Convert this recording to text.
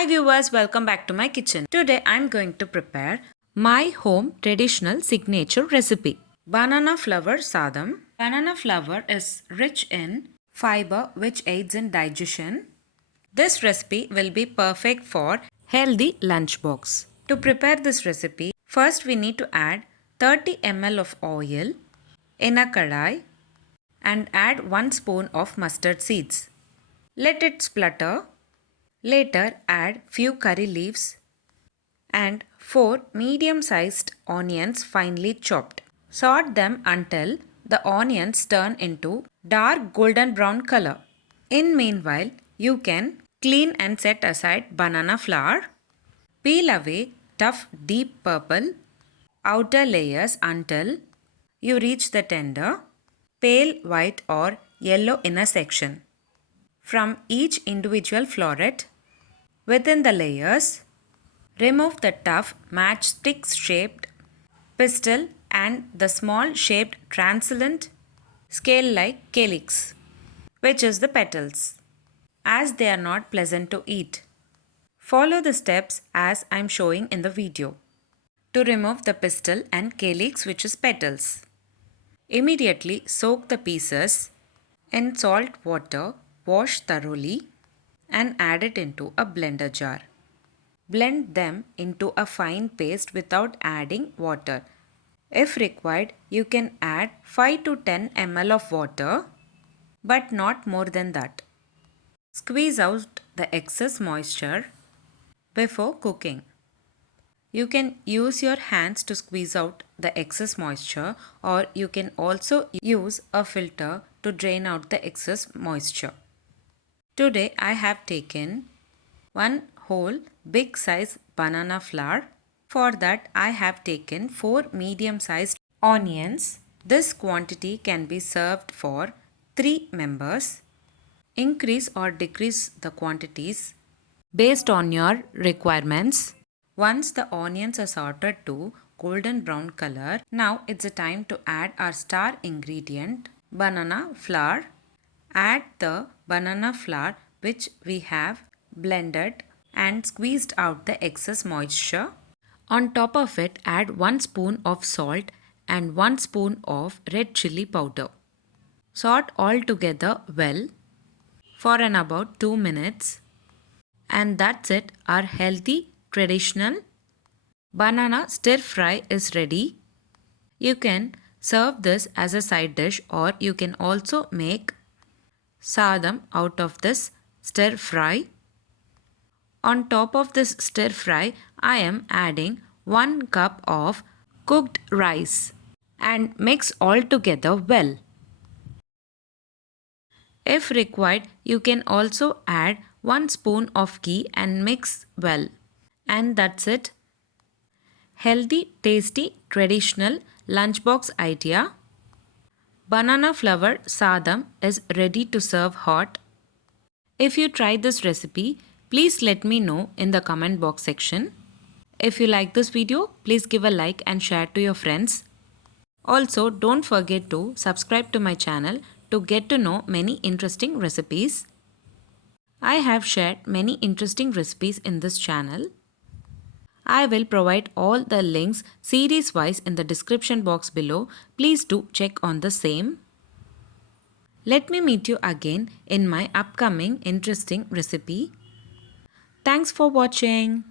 Hi viewers, welcome back to my kitchen. Today I am going to prepare my home traditional signature recipe. Banana flour sadam. Banana flour is rich in fiber which aids in digestion. This recipe will be perfect for healthy lunchbox. To prepare this recipe, first we need to add 30 ml of oil in a kadai and add 1 spoon of mustard seeds. Let it splutter. Later add few curry leaves and 4 medium-sized onions finely chopped. Saute them until the onions turn into dark golden brown color. In meanwhile, you can clean and set aside banana flour. Peel away tough deep purple outer layers until you reach the tender, pale white or yellow inner section. From each individual floret within the layers, remove the tough matchstick shaped pistil and the small shaped translucent scale like calyx, which is the petals, as they are not pleasant to eat. Follow the steps as I am showing in the video to remove the pistil and calyx, which is petals. Immediately soak the pieces in salt water, wash thoroughly and add it into a blender jar. Blend them into a fine paste without adding water. If required, you can add 5 to 10 ml of water, but not more than that. Squeeze out the excess moisture before cooking. You can use your hands to squeeze out the excess moisture, or you can also use a filter to drain out the excess moisture. Today I have taken one whole big size banana flour. For that I have taken 4 medium sized onions. This quantity can be served for 3 members. Increase or decrease the quantities based on your requirements. Once the onions are sorted to golden brown color, now it's a time to add our star ingredient, banana flour. Add the banana flour which we have blended and squeezed out the excess moisture. On top of it, add 1 spoon of salt and 1 spoon of red chili powder. Sort all together well for about 2 minutes. And that's it, our healthy traditional banana stir fry is ready. You can serve this as a side dish, or you can also make sadam out of this stir fry. On top of this stir fry, I am adding 1 cup of cooked rice and mix all together well. If required, you can also add 1 spoon of ghee and mix well. And that's it. Healthy, tasty, traditional lunchbox idea. Banana flour sadam is ready to serve hot. If you tried this recipe, please let me know in the comment box section. If you like this video, please give a like and share to your friends. Also, don't forget to subscribe to my channel to get to know many interesting recipes. I have shared many interesting recipes in this channel. I will provide all the links series wise in the description box below. Please do check on the same. Let me meet you again in my upcoming interesting recipe. Thanks for watching.